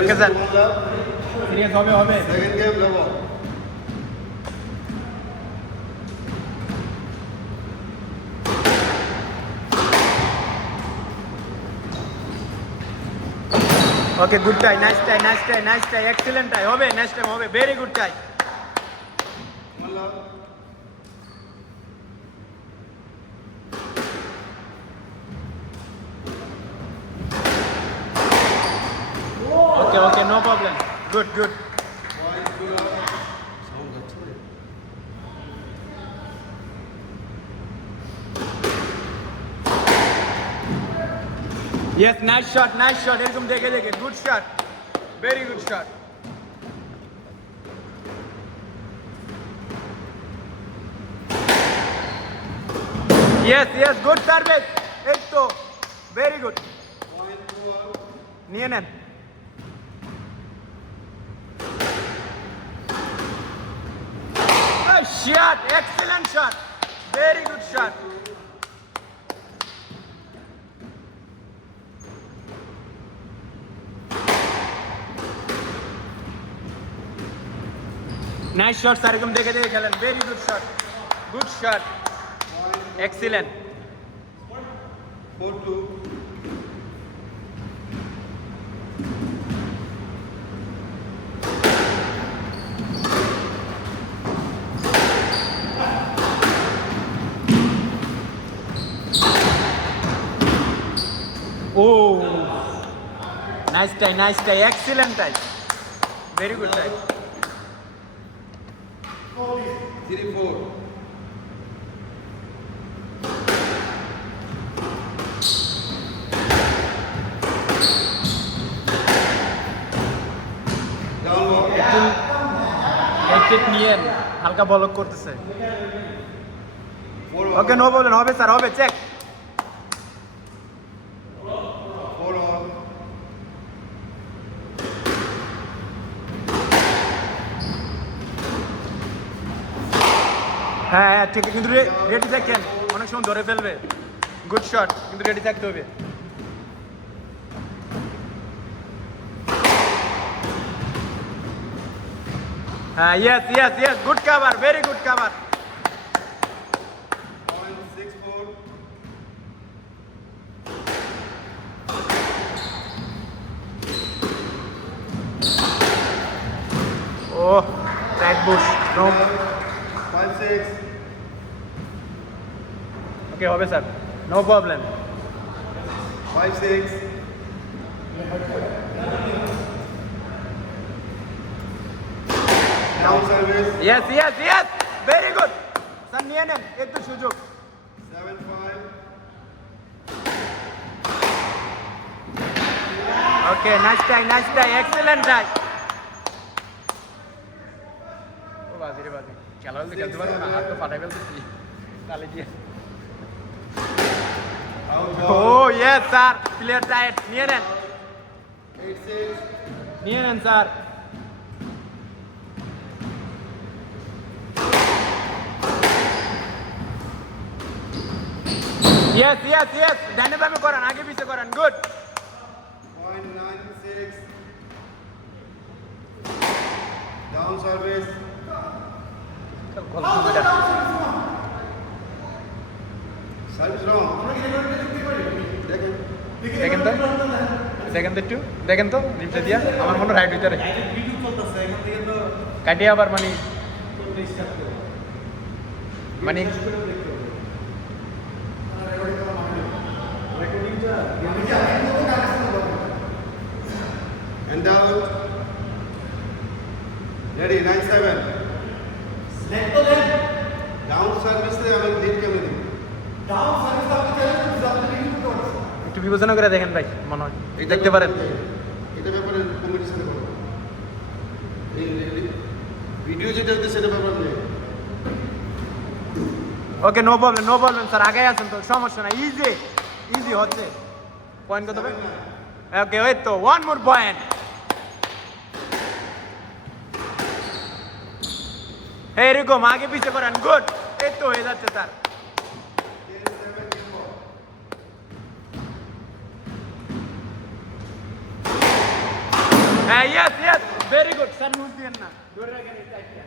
Okay sir serious হবে হবে second game লেবো okay good try nice try nice try nice try excellent try হবে next time হবে very good try okay okay no problem good good Yes, nice shot, nice shot. এরকম দেখে দেখে good shot. Very good shot. Yes, yes, good service. এই তো very good. নিয়ে নেন shot, excellent shot. Very good shot. Nice shot, sir. এরকম দেখে দেখে খেলেন very good shot. Good shot. Excellent. 4-2 Oh, nice try, nice try, excellent try. Very good try. 3-4 একটু নিয়েন হালকা বলক করতেছে ওকে নো বলেন হবে স্যার হবে চেক 4-all হ্যাঁ হ্যাঁ ঠিক কিন্তু রেডি থাকেন অনেক সময় ধরে ফেলবে গুড শট কিন্তু রেডি থাকতে হবে হ্যাঁ yes yes yes good cover very good cover 6-4 ও রাইট বুশ নো 5-6 ওকে হবে sir no problem 5-6 down service yes yes yes very good sir নিয়ে নেন একটু সুযোগ 7-5 okay nice try excellent try ও বাজি রে বাজি খেলা বলতে খেলতে পারবো না হাত তো ফাটাই ফেলতেছি তাহলে দিয়ে ও ইয়েস স্যার ক্লিয়ার টাইট নিয়ে নেন 8-6 নিয়ে নেন স্যার ইয়েস ইয়েস ইয়েস ডানে বামে করেন আগে পিছে করেন গুড 0.96 down service service wrong দেখেন দেখেন তো একটু দেখেন তো রিপ্লে দিয়া আমার মনে রাইট ভিতরে কাটিয়ে আবার মানে and out ready 9-7 down service রে আমি লিড কেমনে দিই একটু বিবেচনা করে দেখেন ভাই মনে হয় দেখতে পারেন এটা ব্যাপারে কমিটির সাথে কথা এই ভিডিও যেটা হচ্ছে সেটা ব্যাপারে নেই ওকে নো প্রবলেম স্যার আগে আছেন তো সমস্যা নাই ইজি হচ্ছে পয়েন্ট কত হবে ওকে ওই তো ওয়ান মোর পয়েন্ট এরকম আগে পিছে করেন গুড এই তো হয়ে যাচ্ছে স্যার হ্যাঁ yes yes very good sir মুখ দিয়েন না ধরে রাখেন এই চারটে